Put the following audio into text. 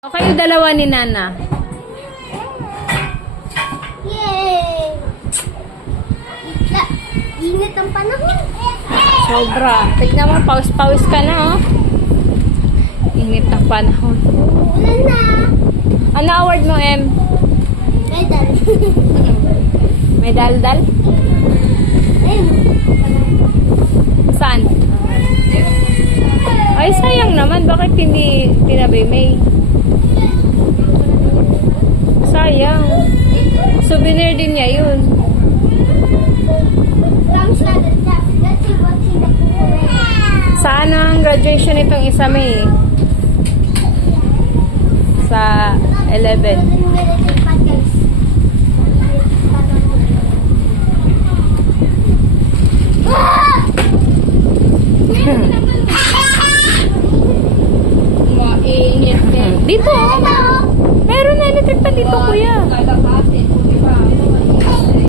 Okay, yung dalawa ni Nana. Yay! Init ang panahon. Sobra. Tignan mo, pawis-pawis ka na, oh. Init ng panahon. Ulan na. Ano award mo, Em? Medal. May dal-dal? Ayun. Saan? Ay, sayang naman. Bakit hindi tinabi, May? Sayang. Souvenir din niya yun. Promise na that. Let's see what's in the pool. Saan ang graduation nitong isa, May? Sa 11. Mainit din. Dito. Meron na electric pan dito, kuya.